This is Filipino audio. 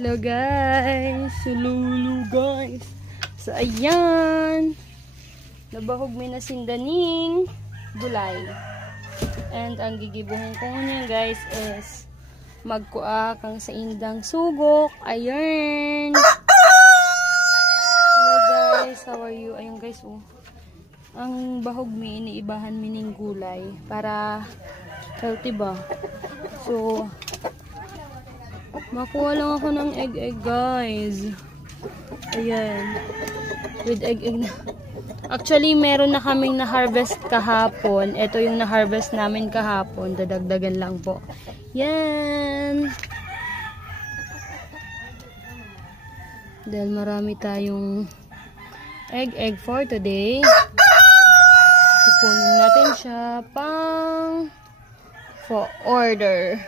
Hello guys. Hello guys. So ayan. Nabahog may nasindaning gulay. And ang gigibuhin ko niya guys is magkuha kang sa indang sugok. Ayan. Hello guys. How are you? Ayun guys oh. Ang bahog may iniibahan mining gulay para healthy ba. So makuha lang ako ng egg guys. Ayan. With egg na. Actually, meron na kaming na-harvest kahapon. Ito yung na-harvest namin kahapon. Dadagdagan lang po. Yan. Dahil marami tayong egg for today. Kukunin natin siya pang for order.